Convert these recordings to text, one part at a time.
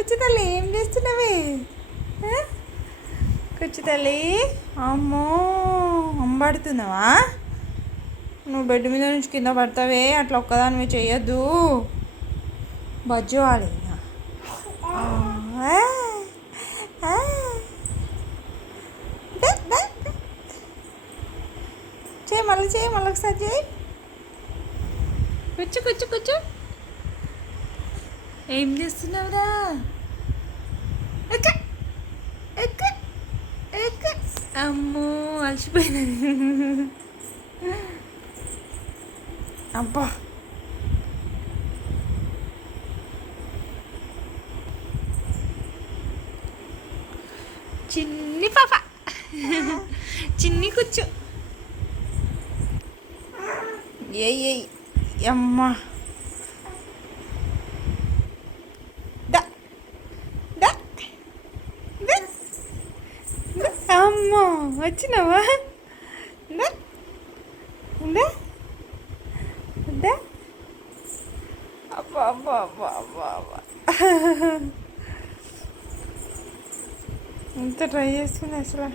కూర్చో తల్లి, ఏం చేస్తున్నావే? కూర్చో తల్లి. అమ్మో, అంబడుతున్నావా? నువ్వు బెడ్ మీద నుంచి కింద పడతావే, అట్లా ఒక్కదానివి చెయ్యొద్దు. బజ్జోవాలి. చేయి, మళ్ళీ చేయి, మళ్ళీ ఒకసారి చేయి. కూర్చో కూర్చో కూర్చో. ఏం చేస్తున్నావురా? అమ్మో, అలసిపోయినది. అబ్బా, చిన్ని పాప, చిన్ని కూర్చో. ఏ అమ్మా, అమ్మా వచ్చినావా? అబ్బా అబ్బా అబ్బా అబ్బా అబ్బా, ఎంత ట్రై చేస్తుంది అసలు.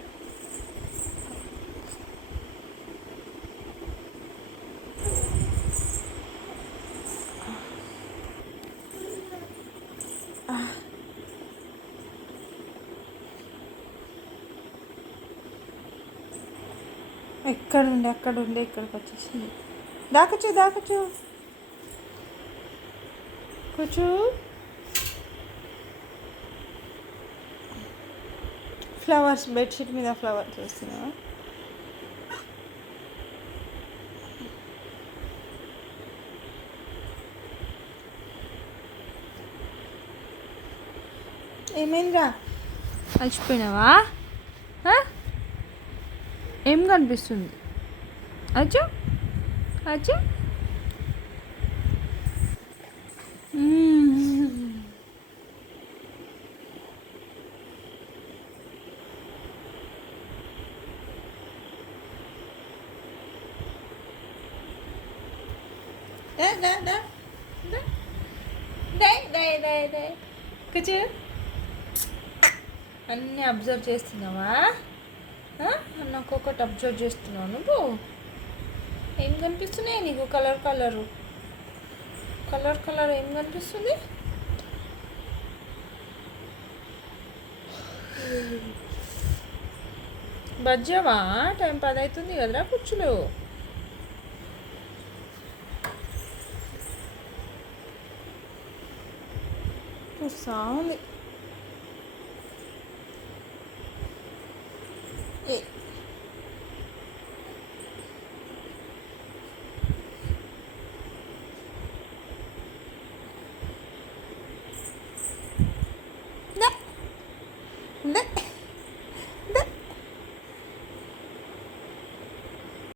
అక్కడుండి ఇక్కడికి వచ్చేసింది. దాకొచ్చు కూర్చో. ఫ్లవర్స్, బెడ్షీట్ మీద ఫ్లవర్స్ వేస్తున్నావా? ఏమైందిరా, అలసిపోయినావా? ఏం కనిపిస్తుంది? అచ్చు అచ్చు, కూర్చో. అన్నీ అబ్జర్వ్ చేస్తున్నావా? నాకు ఒకటి అబ్జర్వ్ చేస్తున్నావు నువ్వు. ఏం కనిపిస్తున్నాయి నీకు? కలర్ ఏం కనిపిస్తుంది? బజ్జావా? టైం 10 అవుతుంది కదరా, కూర్చులు. ఉంది.